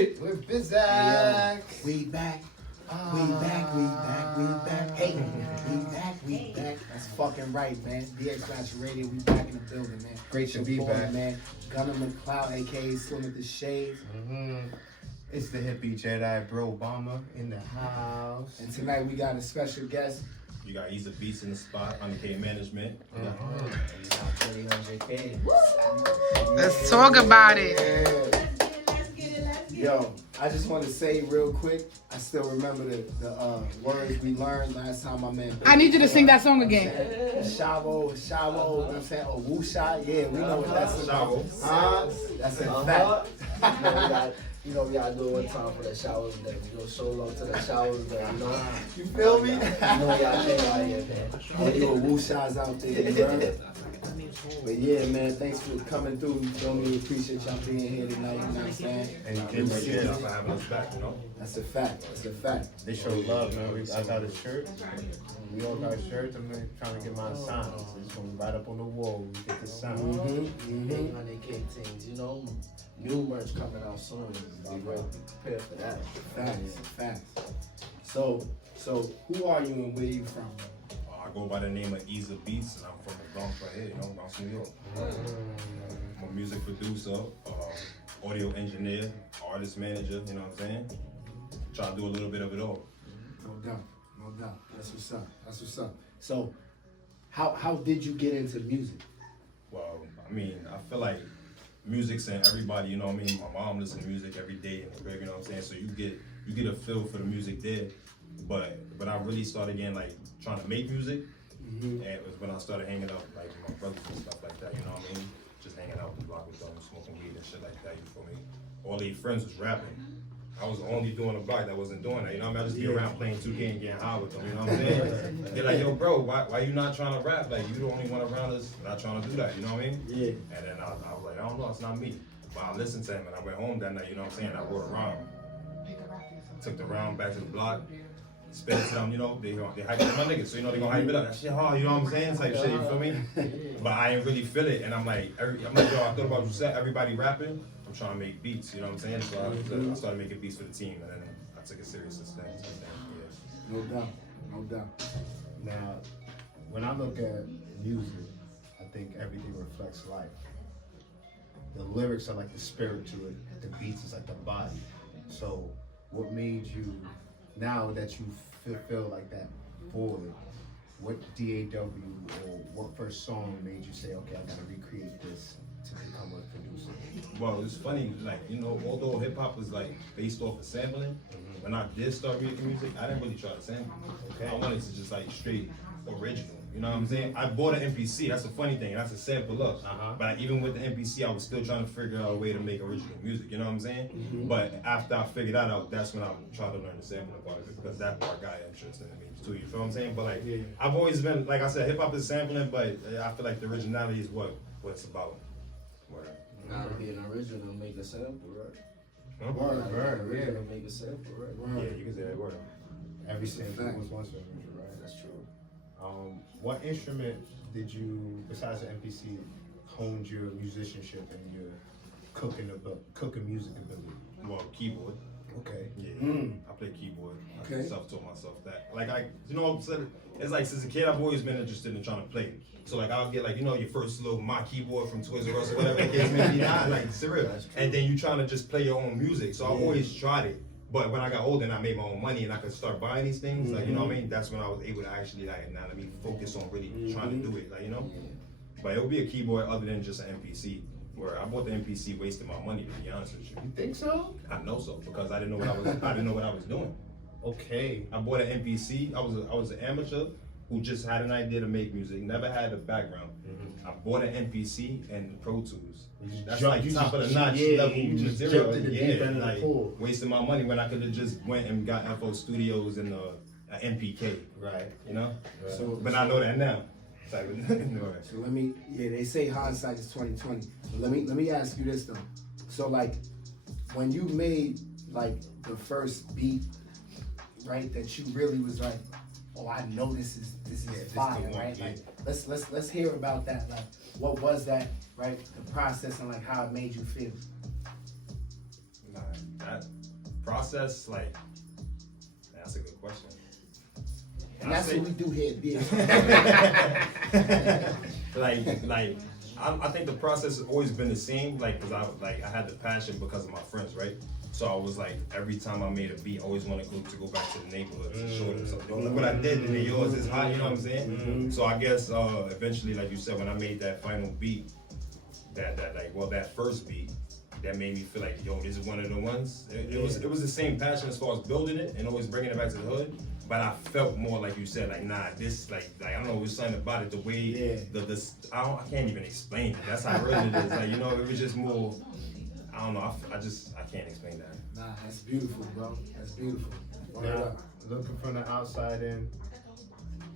We're back. We back. We back. Hey, we back. That's fucking right, man. DX Ratchet Radio, we back in the building, man. Great to be back, man. Gunner McCloud, aka Slim with the Shades. It's the hippie Jedi Bro Obama in the house. And tonight we got a special guest. You got EZA Beatz in the spot, 100K management. Let's talk about it. Yeah. Yo, I just want to say real quick, I still remember the words we learned last time I met. I need you to sing that song again. Shavo, you know what I'm saying? Or Wusha, yeah, we know what that's about. Shavo. That's a fact. You know, we gotta do it one time for the showers, then we go so long to the showers, then you know. You feel me? You know, y'all shit out here, man. All you Wushas out there, you heard? But yeah, man, thanks for coming through. You feel me? Appreciate y'all being here tonight, you know what I'm saying? And you came right here for having us back, you know? That's a fact. They show love, man. I got a shirt. We all got shirts. I'm trying to get mine signed. So it's going to be right up on the wall. We get the sign. 100K things, you know. New merch coming out soon. Be ready, prepared for that. Facts. So who are you and where you from? I go by the name of EZA Beatz, and I'm from the Bronx right here, you know, Bronx, New York. I'm a music producer, audio engineer, artist manager, you know what I'm saying? Try to do a little bit of it all. No doubt. That's what's up. So how did you get into music? Well, I mean, I feel like music's in everybody, you know what I mean? My mom listens to music every day in the crib, you know what I'm saying? So you get a feel for the music there. But when I really started getting like trying to make music, and it was when I started hanging out like with my brothers and stuff like that, you know what I mean? Just hanging out the block with them, smoking weed and shit like that, you feel me? All their friends was rapping. I was the only doing the block that wasn't doing that, you know what I mean? I just be around playing 2K and getting high with them, you know what I'm saying? They're like, yo bro, why you not trying to rap? Like you the only one around us not trying to do that, you know what I mean? Yeah. And then I was like, I don't know, it's not me. But I listened to him and I went home that night, you know what I'm saying? I wrote a rhyme. Took the round back to the block. Spit it to them, you know, they hype up my niggas, so you know they gonna hype it up. That shit hard, you know what I'm saying? Type shit, you feel me? But I ain't really feel it, and I'm like, yo, I thought about what you said, everybody rapping, I'm trying to make beats, you know what I'm saying? So I started making beats for the team, and then I took it serious since then. No doubt. Now, when I look at music, I think everything reflects life. The lyrics are like the spirit to it, the beats is like the body. So what made you, now that you feel like that void, what DAW or what first song made you say, okay, I gotta recreate this to become a producer? Well, it's funny, like, you know, although hip hop was like based off of sampling, when I did start making music, I didn't really try to sample. Okay. I wanted to just like straight original. You know what I'm saying? I bought an MPC, that's a funny thing, that's a sample up. But even with the MPC, I was still trying to figure out a way to make original music, you know what I'm saying? But after I figured that out, that's when I tried to learn the sampling part of it, because that part got interested in me too, you feel what I'm saying? But like, I've always been, like I said, hip hop is sampling, but I feel like the originality is what it's about. Gotta be an original, make a sample, right? Word, yeah. Make a sample, right? Yeah, you can say that word. Every sample was once an original, right? That's true. What instrument did you, besides the MPC, honed your musicianship and your cooking music ability? Well, keyboard. Okay. Yeah, I play keyboard. Okay. I self-taught myself that. Like it's like since a kid I've always been interested in trying to play. So like I'll get like, you know, your first little my keyboard from Toys R Us or whatever the case may be, like surreal. And then you trying to just play your own music. So I always tried it. But when I got older and I made my own money and I could start buying these things, like, you know what I mean? That's when I was able to actually like, now let me focus on really trying to do it, like, you know? But it would be a keyboard other than just an MPC. Where I bought the MPC wasting my money, to be honest with you. You think so? I know so, because I didn't know what I was doing. Okay. I bought an MPC. I was an amateur who just had an idea to make music, never had a background. I bought an MPC and Pro Tools. That's like top of the notch level material. Like wasting my money when I could have just went and got FO Studios and an MPK. Right. You know? Right. So, but I know that now. So they say hindsight is 20/20. But let me ask you this though. So like, when you made like the first beat, right, that you really was like, oh, I know this is fire, right? Like, let's hear about that. Like, what was that, right? The process and like how it made you feel. That Process, like, that's a good question. And that's what we do here at BS. I think the process has always been the same, like, cause I had the passion because of my friends, right? So I was like, every time I made a beat, I always want to go back to the neighborhood to show them something. Look what I did, and yours is hot, you know what I'm saying? So I guess eventually, like you said, when I made that final beat, that first beat, that made me feel like, yo, this is one of the ones. It was the same passion as far as building it and always bringing it back to the hood. But I felt more like you said, like, nah, this, like I don't know, it was something about it, the way, I can't even explain it. That's how real it is. Like, you know, it was just more, I don't know, I can't explain that. Nah, that's beautiful, bro. That's beautiful. Now, looking from the outside in,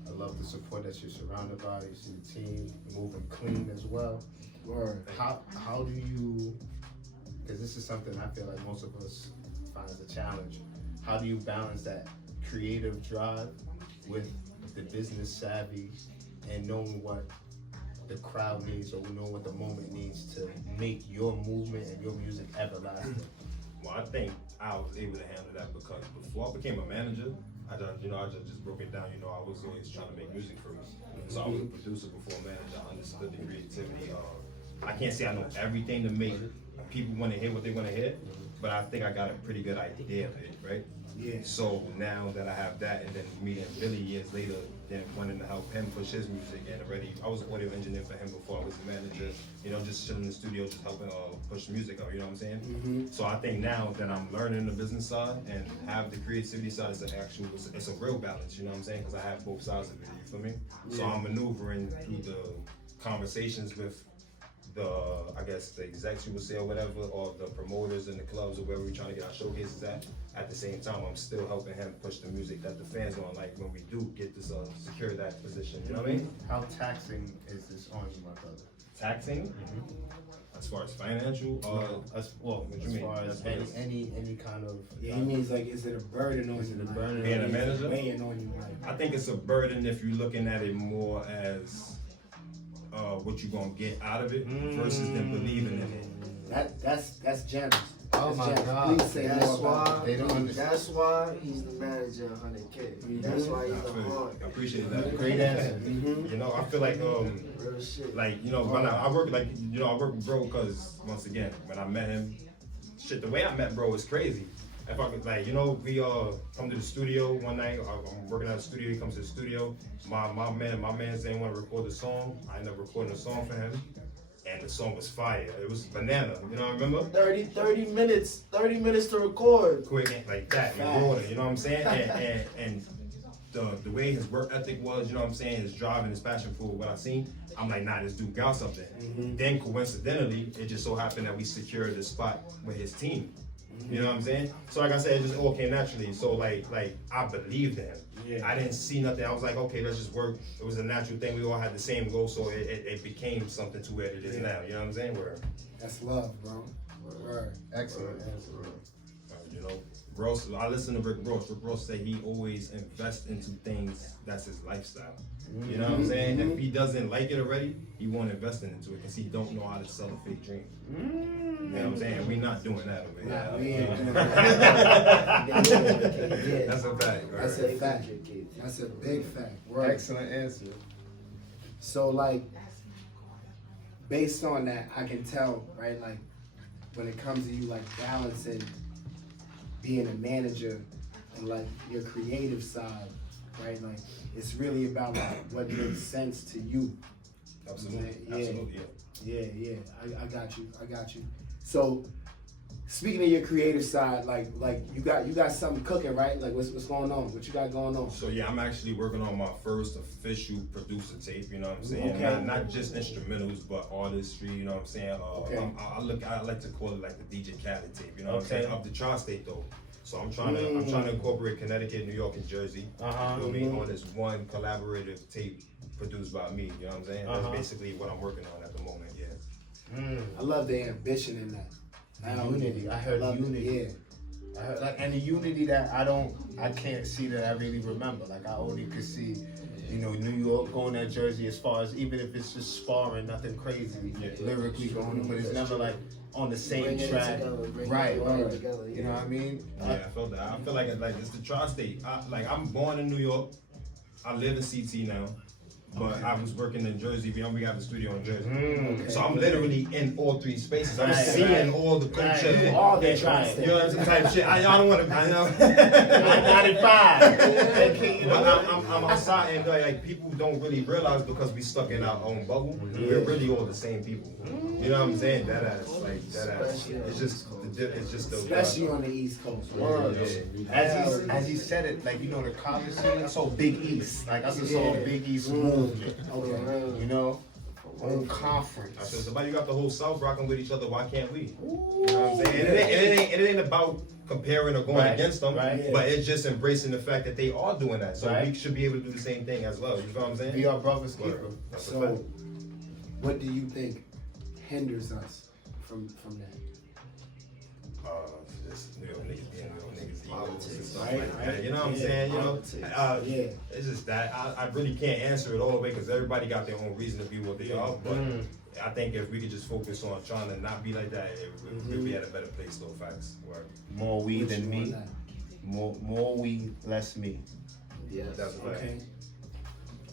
I love the support that you're surrounded by. You see the team moving clean as well. Word. How do you, because this is something I feel like most of us find as a challenge, how do you balance that creative drive with the business savvy and knowing what the crowd needs or knowing what the moment needs to make your movement and your music everlasting? Well, I think I was able to handle that because before I became a manager, I just broke it down. You know, I was always trying to make music first. So I was a producer before a manager. I understood the creativity. I can't say I know everything to make people want to hear what they want to hear, but I think I got a pretty good idea of it, right? Yeah. So now that I have that, and then meeting Billy years later, then wanting to help him push his music, and already I was an audio engineer for him before I was a manager. You know, just chilling in the studio, just helping push the music up. You know what I'm saying? So I think now that I'm learning the business side and have the creativity side, it's a real balance. You know what I'm saying? Because I have both sides of it. You feel me? So I'm maneuvering through the conversations with the execs you would say or whatever, or the promoters in the clubs or wherever we're trying to get our showcases at the same time, I'm still helping him push the music that the fans want, like when we do get this secure that position, you know what I mean? How taxing is this on you, my brother? Taxing? As far as financial, As far as any kind of, Yeah, he means like, is it a burden on you? Is it a burden? being a manager, Weighing on you, like. I think it's a burden if you're looking at it more as what you're gonna get out of it versus them believing in it. That's generous. Oh That's my generous. God. Please say That's more about why. They don't understand. That's why he's the manager of 100K. That's why he's the heart. I appreciate that. Great answer. You know, I feel like Real shit. like, you know, when I work with bro because once again, when I met him, the way I met bro is crazy. If I could, like, you know, we come to the studio one night. I'm working at the studio. He comes to the studio. My man didn't want to record the song. I ended up recording a song for him, and the song was fire. It was banana. You know, I remember 30 minutes to record. quick like that. And water, you know what I'm saying? And the way his work ethic was, you know what I'm saying, his drive and his passion for what I seen. I'm like, nah, this dude got something. Then coincidentally, it just so happened that we secured the spot with his team. You know what I'm saying? So like I said, it just all came naturally. So like I believed in him. Yeah. I didn't see nothing. I was like, okay, let's just work. It was a natural thing. We all had the same goal, so it became something to where it is now. You know what I'm saying? That's love, bro. Word. Excellent answer. You know, Ross, I listen to Rick Ross. Rick Ross say he always invests into things that's his lifestyle. You know what I'm saying? If he doesn't like it already, he won't invest into it because he don't know how to sell a fake dream. You know what I'm saying? We're not doing that over here. Nah, we ain't doing That's a fact. Right? That's a fact. That's a big fact. Word. Excellent answer. So like, based on that, I can tell, right? Like, when it comes to you, like balancing being a manager and like your creative side, right? Like, it's really about like what makes sense to you. Absolutely. Yeah. Absolutely. Yeah. I got you. So, speaking of your creative side, like you got something cooking, right? Like what's going on? What you got going on? So yeah, I'm actually working on my first official producer tape. You know what I'm saying? Okay. Not just instrumentals, but artistry. You know what I'm saying? Okay. I like to call it like the DJ Khaled tape. You know what I'm saying? Of the tri-state though. So I'm trying to incorporate Connecticut, New York, and Jersey. You feel me? On this one collaborative tape produced by me. You know what I'm saying? That's basically what I'm working on at the moment. Yeah. I love the ambition in that. Unity. I heard unity. Yeah. I heard, and the unity that I can't see that I really remember. Like I only could see You know, New York, going at Jersey, as far as even if it's just sparring, nothing crazy, lyrically going, but it's never like on the same Bring it track. together, bring Right, it right. together, You know what I mean? Yeah, I felt that. I feel like it's the tri-state. I'm born in New York. I live in CT now. But I was working in Jersey. We have a studio in Jersey. So I'm literally in all three spaces. I'm seeing all the culture. All the You tri-state. know what I'm saying? Type shit. I don't want to. I know. 95. But I'm outside and like people don't really realize because we stuck in our own bubble. We're really all the same people. You know what I'm saying? That ass. It's just the. Especially on the East Coast. Word. As he said it, like, you know, the college scene, I saw Big East. Like, I just saw Big East movement. Okay. You know? Own I conference. said, somebody got the whole South rocking with each other. Why can't we? You know what I'm saying? And it ain't about comparing or going against them, but it's just embracing the fact that they are doing that. So we should be able to do the same thing as well. You know what I'm saying? Be our brother's keeper. So, what do you think hinders us from that? Just New York niggas being New York niggas. Politics, and stuff right, like that. right. You know what I'm saying? You know, Politics. it's just that I really can't answer it all the way because everybody got their own reason to be what they are. But I think if we could just focus on trying to not be like that, we'd be at a better place. Though, facts. Word. More weed What than you me. want More weed, less me. Yes. That's that? right. Okay.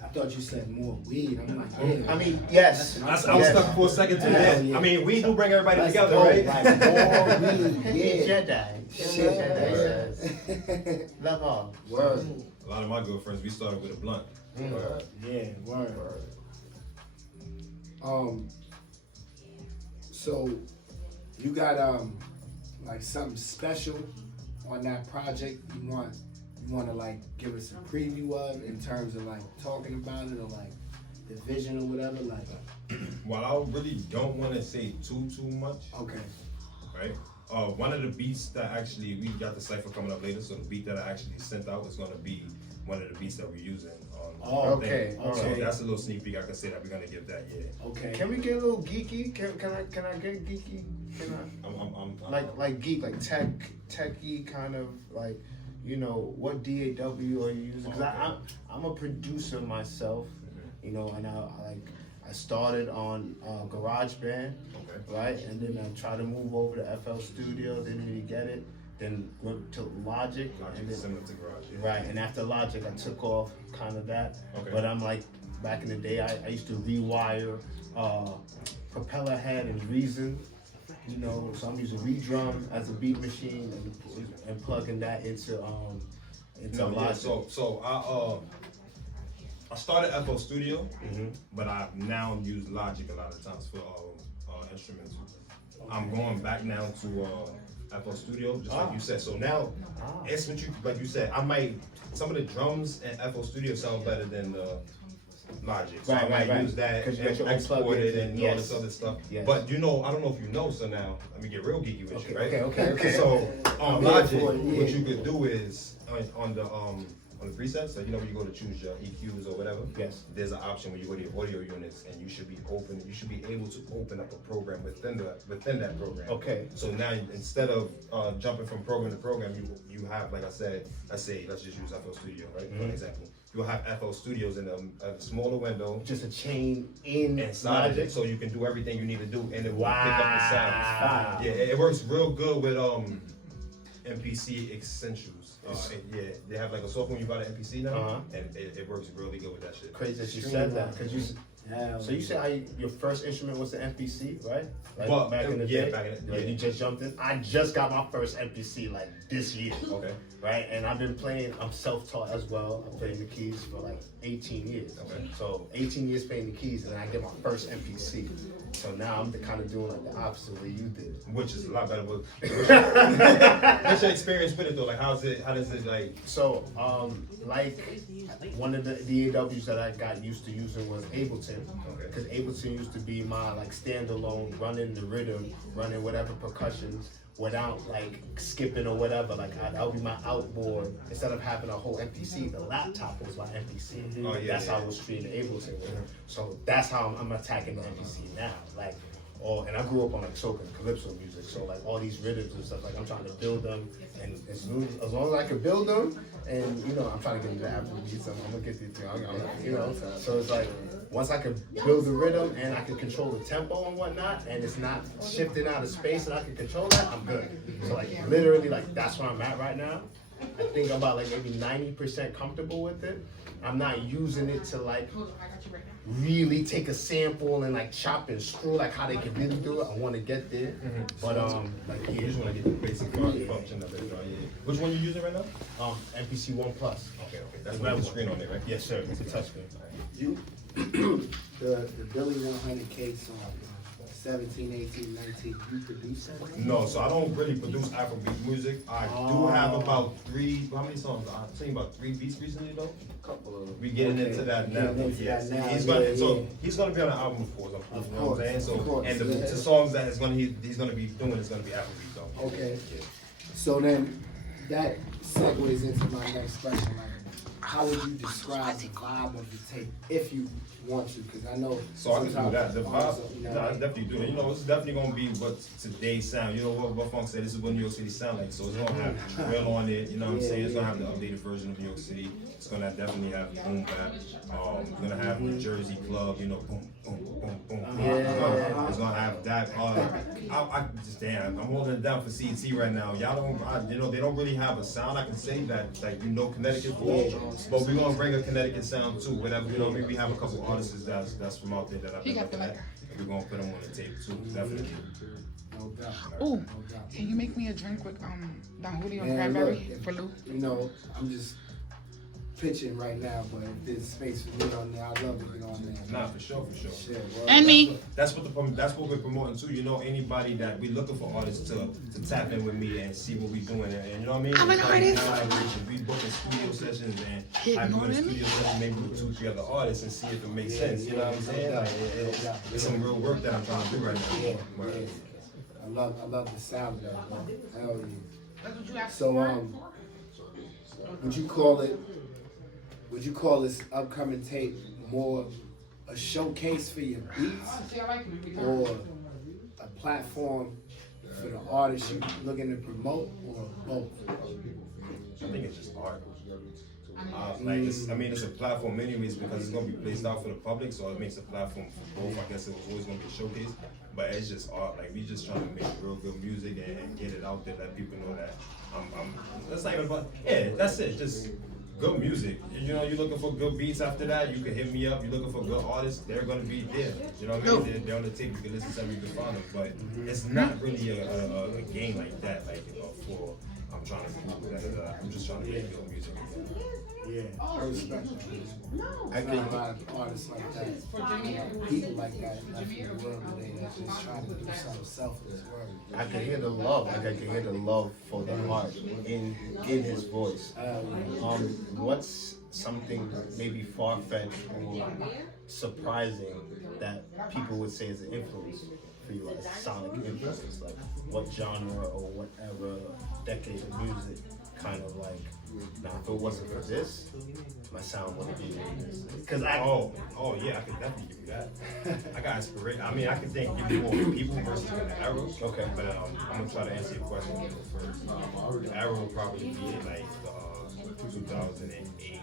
I thought you said more weed. I'm like, yeah. I mean, yes. I was stuck for a second too. Yeah. I mean, we do bring everybody Let's together, go. right? Like more weed, yeah. Jedi. Shit. Jedi says. Love all. Word. A lot of my good friends, we started with a blunt. Word. Yeah, word. So you got like something special on that project you want to like give us a preview of in terms of like talking about it or like the vision or whatever, like Well, I really don't want to say too much, okay. right? One of the beats that actually, we got the cypher coming up later, so the beat that I actually sent out is going to be one of the beats that we're using on Oh, the okay, thing. So okay. that's a little sneak peek. I can say that we're going to give that, yeah. Okay. Can we get a little geeky? Can I get geeky? Can I? Like geek, like techy kind of like, you know, what DAW are you using? Cause I'm a producer myself, you know, and I started on GarageBand, right? And then I tried to move over to FL Studio, didn't really get it. Then went to Logic, and then, similar to Garage. Yeah. right. And after Logic, I took off kind of that. Okay. But I'm like, back in the day, I used to rewire propeller head and Reason. You know, so I'm using ReDrum as a beat machine and plugging that into Logic. So I started FL Studio, but I now use Logic a lot of times for instruments. I'm going back now to FL Studio, just like you said. So now it's what you, like you said. Some of the drums in FL Studio sound better than Logic. So I might use that and export it and all this other stuff. Yes. But you know, I don't know if you know. So now let me get real geeky with you, right? Okay. So on Logic, for it, yeah. what you could do is on the presets, so you know when you go to choose your EQs or whatever, Yes. there's an option when you go to your audio units and you should be able to open up a program within that program. Okay. So now instead of jumping from program to program, you have, like I said, let's just use FL Studio, right? For example. You'll have FL Studios in a smaller window Just a chain inside of Logic. it, so you can do everything you need to do, and it will Wow. pick up the sounds. Yeah, it works real good with MPC Essentials. They have like a software you buy the MPC now, and it works really good with that shit. Crazy that you said that, cause so you said your first instrument was the MPC, right? Like Well, back in the yeah, day. back in the- Like yeah. you just jumped in. I just got my first MPC like this year. Okay. Right, and I've been playing. I'm self-taught as well. I'm playing the keys for like 18 years. Okay. So 18 years playing the keys, and I get my first MPC. So now I'm kind of doing like the opposite way you did. Which is a lot better. But what's your experience with it though? Like, how does it like? So, like one of the DAWs that I got used to using was Ableton. Okay. Because Ableton used to be my like standalone, running the rhythm, running whatever percussions without like skipping or whatever. Like that would be my outboard. Instead of having a whole MPC, the laptop was my MPC. Oh, yeah, That's yeah. how I was treating Ableton with. So that's how I'm attacking the MPC now. Like and I grew up on like soca and calypso music, so like all these rhythms and stuff, like I'm trying to build them, and as long as I can build them, and you know, I'm trying to get into Afrobeats, I'm gonna get these things, you know, so it's like, once I can build the rhythm and I can control the tempo and whatnot, and it's not shifting out of space and I can control that, I'm good. So like literally, like that's where I'm at right now. I think I'm about like maybe 90% comfortable with it. I'm not using it to like really take a sample and like chop and screw like how they can really do it. I want to get there, but like You just want to get the basic function of it, right? Yeah. Which one you using right now? MPC 1 Plus. Okay. That's what the screen on there, right? Yes, sir. It's a touchscreen. You, the Billy 100K song, 17, 18, 19, you produce that? No, so I don't really produce Afrobeat music. I do have about how many songs? I've seen about 3 beats recently though. Couple of We getting into that now. Getting into Yes. that now, He's yeah, gonna, yeah. so he's gonna be on the album of course. Of You know what I'm saying? So course, and the yeah. songs that he's gonna be doing is gonna be Afrobeat though. Okay. So then, that segues into my next question. Like, how would you describe the vibe of the tape, if you want to? Because I know. So I can do sometimes that. The vibe, artists, you know, I definitely do that. You know, it's definitely gonna be what today's sound. You know what Funk said. This is what New York City sound like. So it's gonna have drill on it. You know what I'm saying? It's gonna have the updated version of New York City. It's gonna definitely have boom bap. It's gonna have the Jersey club. You know, boom, boom, boom, boom. It's gonna have that. I just damn. I'm holding it down for CT right now. Y'all don't. You know, they don't really have a sound. I can say that like Connecticut for, but we're gonna bring a Connecticut sound too. Whatever. You know, maybe we have a couple artists that's from out there that I've been looking at. We're gonna put them on the tape too. Definitely. No doubt. Ooh, No doubt. can you make me a drink with Don Julio and Man, cranberry look, for Lou? You know, I'm just pitching right now, but if there's space for me on there, I'd love to get on there. Nah, for sure. Shit, well, And me. That's what we're promoting too. You know, anybody that we looking for artists to tap in with me and see what we doing, and you know what I mean. I'm an It's like artist. collaboration. We booking studio sessions and I do a Ignoring me? studio session maybe with 2, 3 other artists and see if it makes sense. You know what I'm saying? Like, it's some real work that I'm trying to do right now. Yeah, But- yeah. I love the sound of that, bro. Hell yeah. That's what you asked So, for? would you call this upcoming tape more a showcase for your beats See, I like him. or a platform for the artists you looking to promote, or both? I think it's just art. It's a platform anyways because it's gonna be placed out for the public, so it makes a platform for both. I guess it was always gonna be a showcase, but it's just art. Like we just trying to make real good music and get it out there, let people know that that's not even about. Yeah, that's it. Just good music. You know, you're looking for good beats after that, you can hit me up. You're looking for good artists, they're gonna be there. You know what I mean? They're on the tape. You can listen to them, you can find them. But it's not really a game like that. Like for I'm trying to do that. I'm just trying to make good music. Yeah, I respect that. I Not a think lot of artists like that, people like that left in the world today that's just trying to do something selfless work. I can hear the love. Like I can hear the love for the art in his voice. What's something maybe far-fetched or surprising that people would say is an influence for you, like a sonic influence? Like what genre or whatever decade of music kind of like, now if it wasn't for this, my sound wouldn't be like this. Cause Oh yeah, I could definitely give you that. I got inspiration. I mean, I could think give you more people versus the arrows. Okay. But I'm gonna try to answer your question first. The arrow will probably be in like 2008,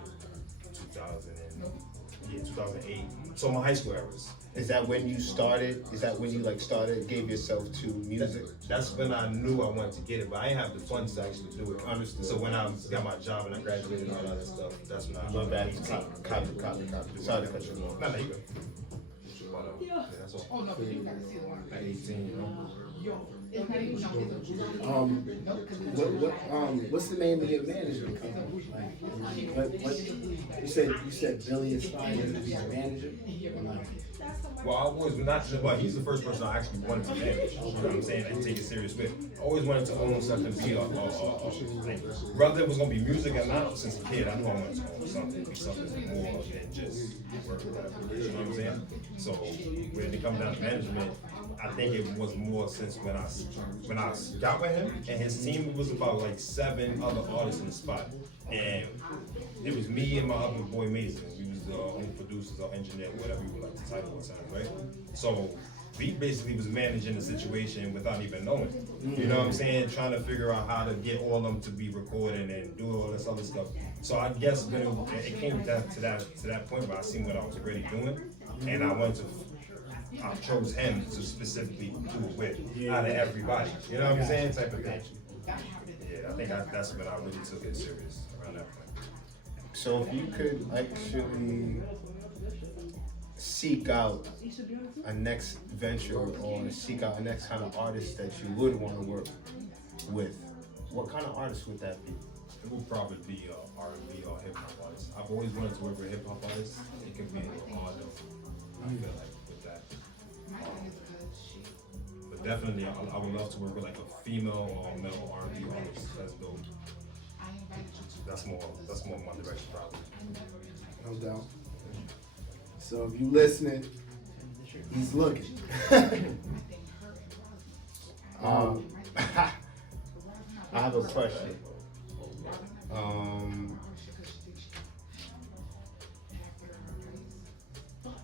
2008. So my high school errors. is that when you started? Is that when you like gave yourself to music? That's when I knew I wanted to get it, but I didn't have the funds to actually do it. Understood. So when I got my job and I graduated and all that stuff, that's when I Went back to copy. Sorry to cut you off. Not that you. But yeah, that's all. Oh, no, but you gotta see the one. At 18, you know. It's not even, no, What's the name of your management company? Like, you said Billy inspired you to be a manager? Well, I always not, but he's the first person I actually wanted to manage. You know what I'm saying? Like take it serious with. I always wanted to own something, be like, whether it was gonna be music or not. Since a kid, I knew I wanted to own something, be something more than just work or whatever. You know what I'm saying? So when it comes down to management, I think it was more since when I got with him and his team. It was about like 7 other artists in the spot, and it was me and my other boy Mason. We was the only producers or engineer, whatever you would like to title at the time, right? So Beat basically was managing the situation without even knowing. You know what I'm saying? Trying to figure out how to get all of them to be recorded and do all this other stuff. So I guess when it came to that point where I seen what I was already doing, and I chose him to specifically do it with out of everybody. You know what I'm saying? Type of thing. Yeah, I think that's when I really took it serious around that point. So if you could actually seek out a next venture or seek out a next kind of artist that you would want to work with, what kind of artist would that be? It would probably be R&B or hip hop artist. I've always wanted to work with hip hop artists. It could be hard though. I feel like with that. But definitely, I would love to work with like a female or male R&B artist. That's dope. That's more my direction probably. No doubt. So if you listening, he's looking. I have a question.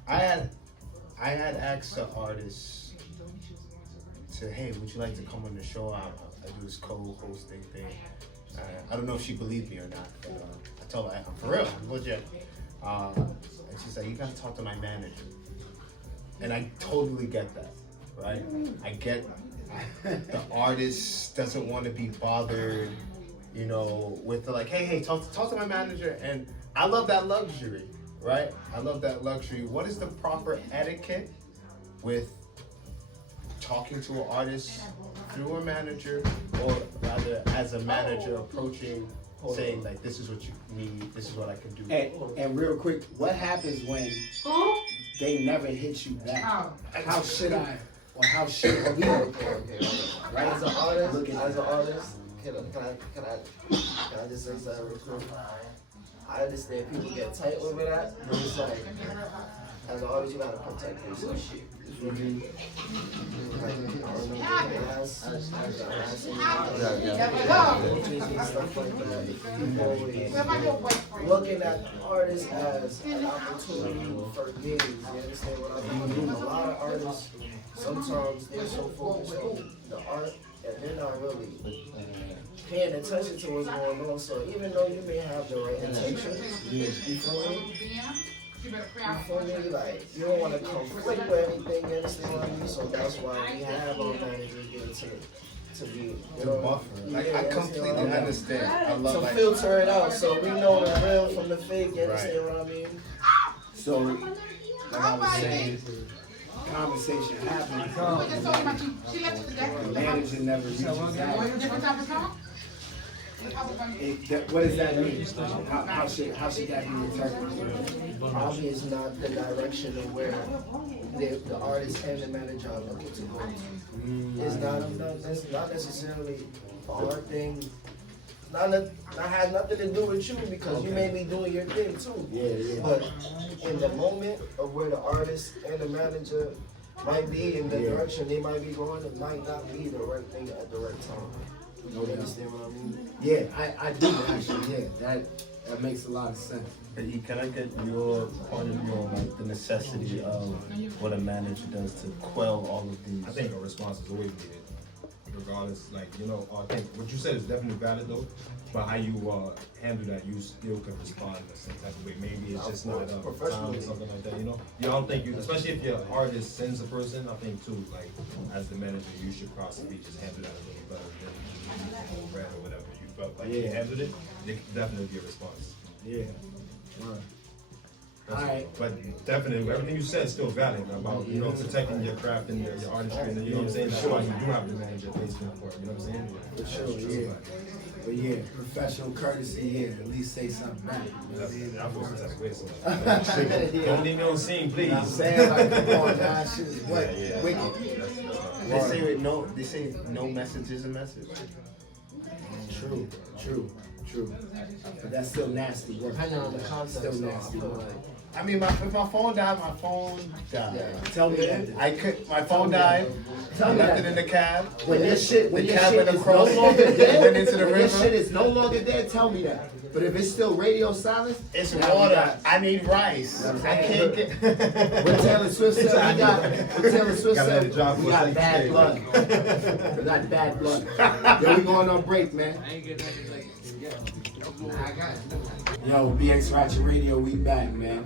I had asked the artist to, hey, would you like to come on the show? I do this co-hosting thing. I don't know if she believed me or not, but I told her, I'm for real, I'm legit. And she's like, you gotta talk to my manager. And I totally get that, right? I get the artist doesn't want to be bothered, you know, with the like, hey, talk to my manager. And I love that luxury, right? I love that luxury. What is the proper etiquette with talking to an artist through a manager, or rather as a manager approaching, saying like, this is what you need, this is what I can do. And real quick, what happens when they never hit you back? How should I, or how should we? Okay. Right, as an artist, can I just say something real quick? I understand people get tight over that, but it's like, as an artist, you gotta protect yourself. You feel me? Like, I remember the last stuff like that. People always looking at artists as an opportunity for gigs. You understand what I mean? A lot of artists, sometimes they're so focused on the art and they're not really paying attention to what's going on. So even though you may have the right intention, you feel me? You feel me? Like, you don't want to conflict with anything, you understand what I mean? So that's why we have our managers here to be, you know, buffer. Like, I completely understand. I love to like filter it out so we know the real from the fake, you understand what I mean? So, like I was saying, conversation happens. The manager never reaches out. What does that mean? How should that be interpreted? Probably is not the direction of where the artist and the manager are looking to go. It's that's not necessarily a hard thing. Not has nothing to do with you because you may be doing your thing too. Yeah. But in the moment of where the artist and the manager might be in the direction they might be going, it might not be the right thing at the right time. You understand what I mean? Yeah, I do actually. Yeah, that makes a lot of sense. Hey, can I get your point of view on like the necessity of what a manager does to quell all of these? I think a response is always needed, regardless. Like, you know, I think what you said is definitely valid though, but how you handle that, you still can respond in the same type of way. Maybe it's just not professional or something like that, you know? Yeah, I don't think you, especially if your artist sends a person, I think too, like, as the manager, you should possibly just handle that a little better than you read or whatever. You felt like you handled it, there could definitely be a response. Yeah. That's Alright. But definitely, everything you said is still valid about, you know, protecting your craft and your artistry, and you know what I'm saying? That's why you do have the manager placement for it, you know what I'm saying? For sure, yeah. But yeah, professional courtesy, yeah, at least say something back. You know what I mean? I'm supposed to take away so don't leave me on scene, please. I'm saying, like, come on, guys, shit is wicked. They say no message is a message. True. True. But that's still nasty work. Depending on the context, Still though, I nasty feel work. like. I mean, if my phone died, my phone died. Tell me that. My phone died. Tell I me left that. it in the cab. When your shit, when The your cab shit went is no across, longer dead, went into the when your river. shit is no longer dead, tell me that. But if it's still radio silence, It's now we water. got- I need rice. I can't get. What Taylor Swift said, we got. What Taylor Swift Gotta let said, it drop we for a got second. bad blood. We got bad blood. Yo, we going on break, man. Yo, BX Ratchet Radio, we back, man.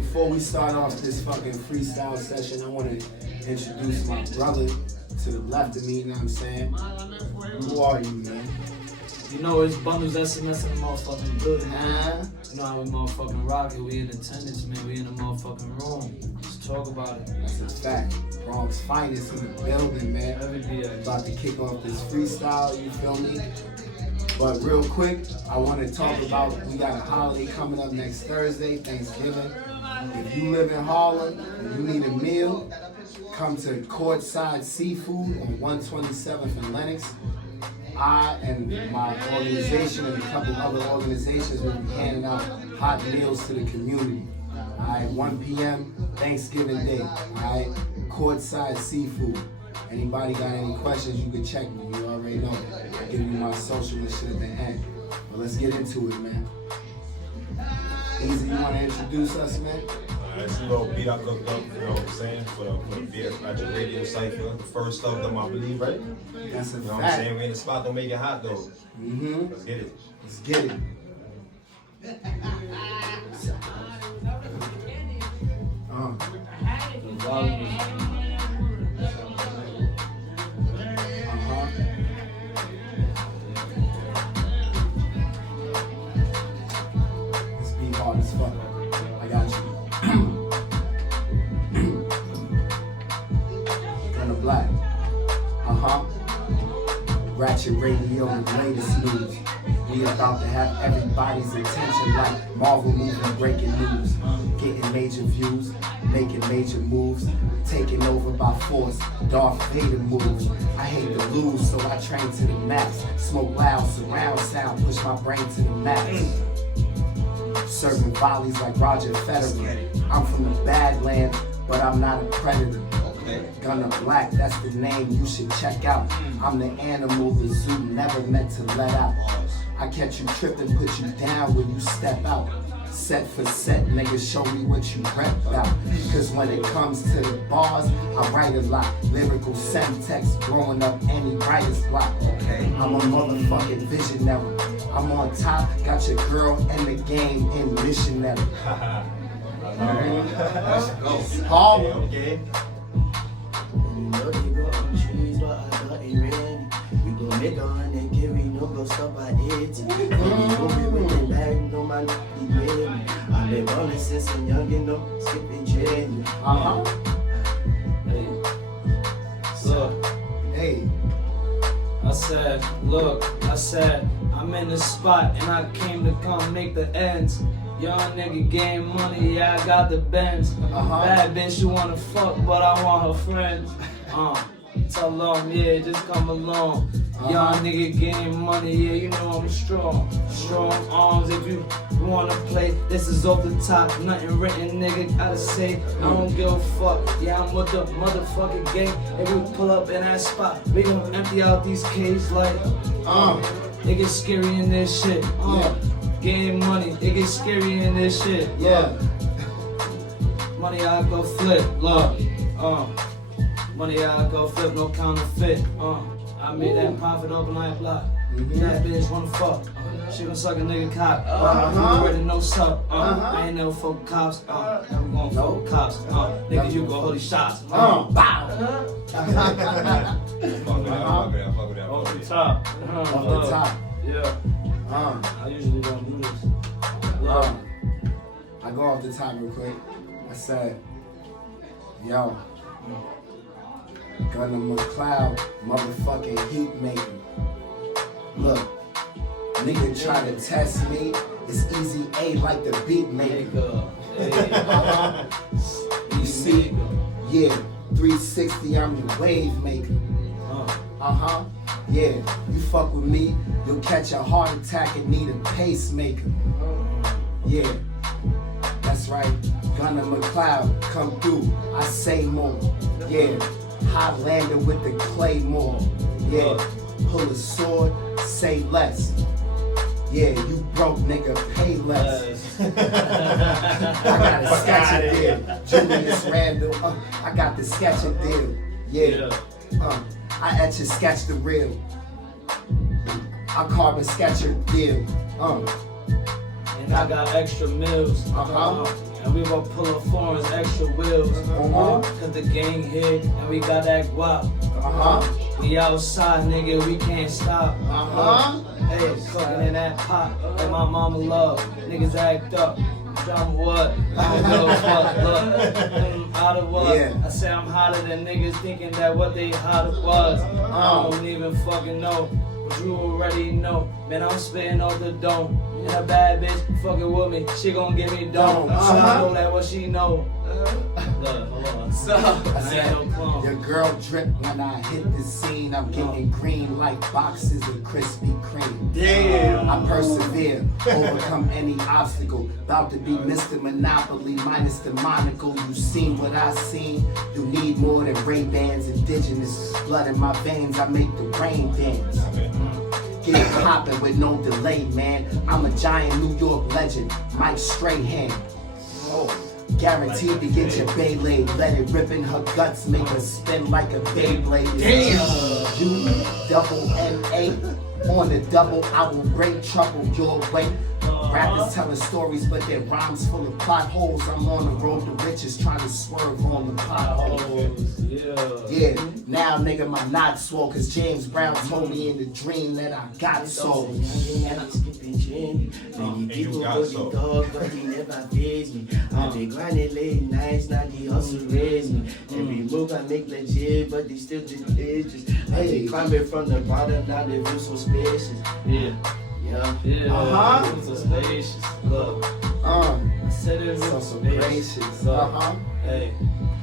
Before we start off this fucking freestyle session, I want to introduce my brother to the left of me, you know what I'm saying? Who are you, man? You know, it's Bundles SMS in the motherfucking building, man. Huh? You know how we motherfucking rock it. We in attendance, man. We in the motherfucking room. Let's talk about it. That's a fact. Bronx finest in the building, man. Every day. About to kick off this freestyle, you feel me? But real quick, I want to talk about, we got a holiday coming up next Thursday, Thanksgiving. If you live in Harlem and you need a meal, come to Courtside Seafood on 127th and Lenox. I and my organization and a couple other organizations will be handing out hot meals to the community. Alright, 1 p.m. Thanksgiving Day. Alright, Courtside Seafood. Anybody got any questions, you can check me. You already know. I give you my social and shit at the end. But let's get into it, man. EZA, you want to introduce us, man? It's a little beat I cooked up, you know what I'm saying, for the BX Ratchet Radio Cypher. The first of them, I believe, right? That's a You know what I'm fact. saying? We in the spot, don't make it hot, though. Mm-hmm. Let's get it. Let's get it. The volume is This beat hard as fuck. I got you. Kinda black. Ratchet Radio, the latest news. We about to have everybody's attention like Marvel movie breaking news. Getting major views, making major moves. Taking over by force, Darth Vader moves. I hate to lose, so I train to the max. Smoke loud, surround sound, push my brain to the max. Serving volleys like Roger Federer. I'm from the Badlands, but I'm not a predator. Gunna Black, that's the name you should check out. I'm the animal the zoo never meant to let out. I catch you tripping, put you down when you step out. Set for set, niggas, show me what you rap about. Cause when it comes to the bars, I write a lot. Lyrical semtex, growing up any writer's block. I'm a motherfucking visionary. I'm on top, got your girl and the game in missionary. Harlem. Okay. You know they go on trees, but I got it ready. We gon' make 100K, we no go stop at 80. And we gon' be with the bag, no man, be ready. I've been ballin' since I'm young, you know, skipping training. Hey. Look, Hey, I said, I'm in the spot and I came to come make the ends. Young nigga gain money, yeah, I got the Benz. Bad bitch, you wanna fuck, but I want her friends. Tell them, yeah, just come along. Young nigga gain money, yeah, you know I'm strong. Strong arms, if you wanna play, this is off the top. Nothing written, nigga, gotta say, I don't give a fuck. Yeah, I'm with the motherfucking gang. If we pull up in that spot, we gon' empty out these caves like, it gets scary in this shit. Getting money, it gets scary in this shit. yeah. Money I go flip, look. Money I go flip, no counterfeit. I made that profit overnight block. That bitch wanna fuck. She gon' suck a nigga cock. You already know suck. I ain't never fuck with cops. Never gon' fuck with cops. Nigga, you go hold these shots. Bow. Fuck with that, fuck with that. Off the top. Off the top. Yeah. I usually don't do this. I go off the top real quick. I said, yo, Gunna McCloud, motherfucking heat maker. Look, nigga try to test me, it's easy A like the beat maker. You see, yeah, 360, I'm the wave maker. Yeah, you fuck with me, you'll catch a heart attack and need a pacemaker. Yeah, that's right. Gunner McLeod, come through. I say more. Yeah, Highlander with the claymore. Yeah, pull a sword, say less. Yeah, you broke, nigga, pay less. I got a sketch deal. Julius Randle, I got the sketch deal. Yeah, I etch and sketch the real. I carve and sketch a deal. And I got extra meals. And we gon' pull up foreigns, extra wheels. Cause the gang hit and we got that guap. We outside, nigga, we can't stop. Hey, cooking in that pot that my mama love. Niggas act up. Drum what? I don't know what. Look, out of what? I say I'm hotter than niggas thinking that what they hotter was. I don't even fucking know. But you already know. Man, I'm spitting off the dome. And a bad bitch fucking with me, she gon' give me dome. So I know that what she know. Look, hold on. So, I said, your girl drip when I hit the scene. I'm getting green like boxes of Krispy Kreme. Damn. I persevere, overcome any obstacle. About to be Mr. Monopoly minus the monocle. You seen what I seen. You need more than Ray-Bans, indigenous. Blood in my veins, I make the rain dance. Get it poppin' with no delay, man. I'm a giant New York legend, Mike Strahan. Guaranteed to get your bay laid. Let it rip in her guts, make her spin like a Beyblade. Damn! You double N-A. On the double, I will bring trouble your way. Rappers telling stories, but their rhymes full of plot holes. I'm on the road to riches, trying to swerve on the potholes. Yeah, now nigga, my knot swole, cause James Brown told me in the dream that I got soul. And I'm skipping gin. Many people go to dog, but he never feeds me. I've been grinding late nights, now they also raise me. Every move I make legit, but they still just bitches. I been climbing from the bottom, now they feel so spacious. It was spacious. Look, I said it was So spacious. gracious. Look, hey,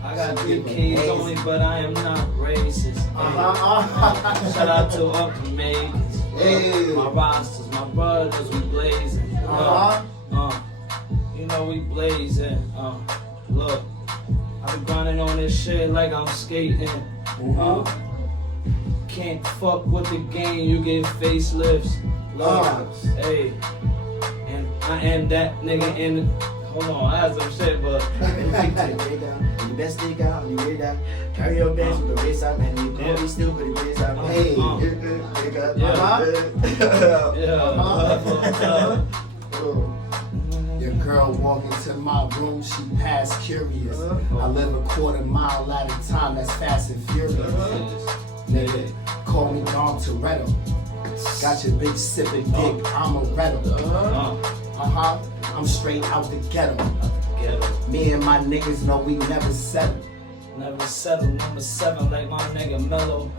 I got 3 kids only, but I am not racist. Hey, shout out to up the makers. Hey. My rosters, my brothers, we blazing. You know we blazing. Look, I been grinding on this shit like I'm skating. Can't fuck with the game, you get facelifts. Look, hey, and I am that nigga in the. Hold on, I had some shit, but. The best thing out, you hear that? Carry your bags with the race out, man. You call me still, but the race out. Hey, Your girl walk into my room, she pass curious. I live a quarter mile at a time, that's fast and furious. Nigga, call me Don Toretto. Got your bitch sipping dick, I'm a Retto. I'm straight out the ghetto. Me and my niggas know we never settle. Never settle, number 7, like my nigga Mello.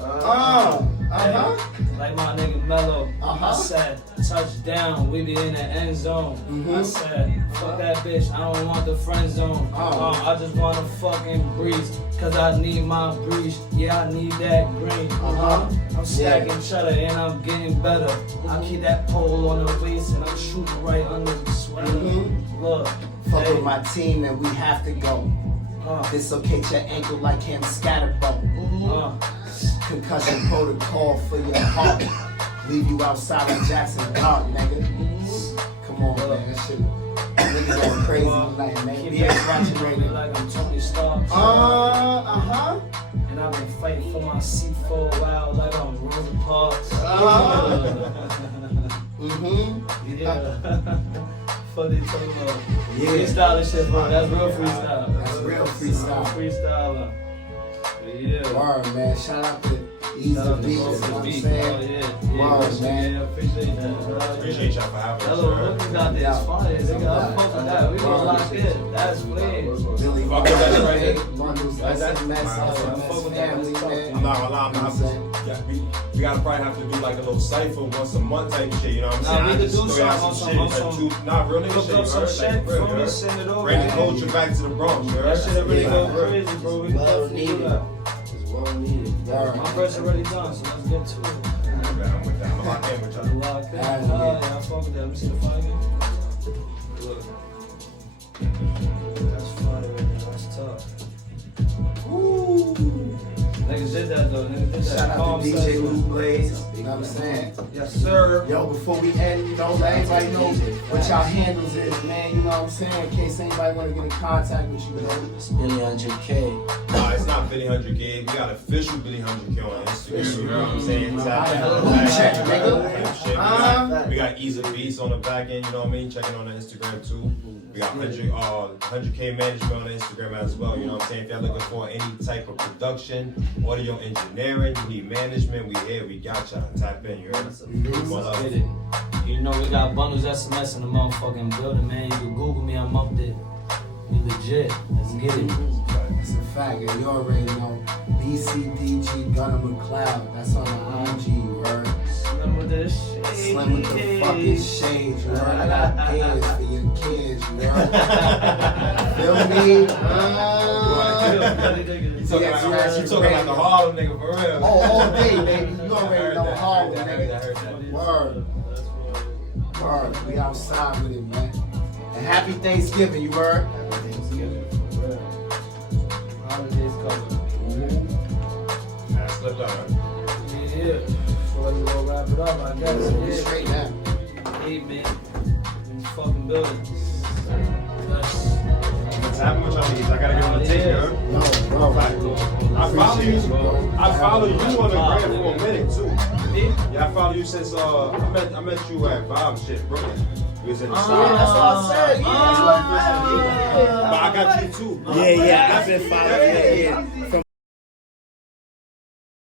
Like my nigga Mello. I said, touchdown, we be in the end zone. I said, fuck that bitch, I don't want the friend zone. I just wanna fucking breeze, cause I need my breeze. Yeah, I need that green. I'm stacking cheddar and I'm getting better. I keep that pole on the waist and I'm shooting right under the sweater. Look, fuck with my team and we have to go. Dislocate your ankle like him Scatterbo. Concussion protocol for your heart. Leave you outside like Jackson Dart, nigga. Come on, man. That shit. Niggas going crazy tonight, man. keep DX that watching radio. like I'm Tony Stark. And I've been fighting for my seat for a while like I'm Rosa Parks. Yeah. Funny talking about. Freestyle shit, bro. That's real freestyle. That's real freestyle. Freestyler. Yeah. Word, man. Shout out to EZA Beatz, you know what I'm saying? Word, man. Yeah, appreciate that. Appreciate y'all for having That little us. look we got there is fire. Nigga, I fuck with that. We gonna lock in. That's clean. Really, Fuck with that right there. bundles, that's a mess, that's a Fuck with mess, that. family, I'm man. not gonna lie, I'm gonna have to, we gotta probably have to do like a little cypher once a month type shit, you know what I'm saying? Nah, we I could just do throw out something on shit, some- like nah, real nigga Look shit, up you some heard? shit Like, real, for you me, heard? send it over. Bring the culture back to the Bronx, you heard? That shit already Yeah, go real. crazy, bro. We can Well definitely do needed. that. It's well needed. My verse already done, so let's get to it. man. I'm with that. I'm locked in with y'all. You locked in. Oh, yeah, I fuck with that. Let me see the fire again. Look. That's fire right there. That's tough. Ooh. Niggas did that though. Niggas did that. Shout out Calm to DJ session. Lou Blaze. You know what I'm saying? Yes, sir. Yo, before we end, you know, let everybody know what y'all handles is, man. You know what I'm saying? In case anybody want to get in contact with you, man. It's Billy 100K. Nah, it's not Billy 100K. We got official Billy 100K on Instagram. You know what I'm saying? Check, nigga. We got EZA Beatz on the back end, you know what I mean? Checking on the Instagram too. We got 100K management on the Instagram as well, you know what I'm saying? If y'all looking for any type of production, audio engineering, you need management, we here, we got y'all. Tap in, you heard? Let's get it. You know we got bundles SMS in the motherfucking building, man. You can Google me, I'm up there. We legit. Let's get it. That's a fact, and you already know. BCDG Gunner McLeod. That's on the IG, you heard? Slim with this shade. Slim with the fucking shades, you heard? I got pants for your kids, you heard? Feel me? You talking like a Harlem nigga for real. Oh, all day, baby. You already know Harlem, nigga. Word. Word. We outside with it, man. And happy Thanksgiving, you heard? Holidays coming. Nah, slipped out, right? Yeah. So we gonna wrap it up, I guess. We Yeah. straight now. Hey, man. In this fucking building. What's happening with y'all niggas? I gotta get on the tape, you heard? No, bro. I follow you. I follow you on the gram for a minute too. Me? Yeah, I follow you since I met you at Bob shit, Brooklyn. We was in the Yeah, store. that's what I said. Yeah, But I got you too. Yeah, I've been following it. Yeah.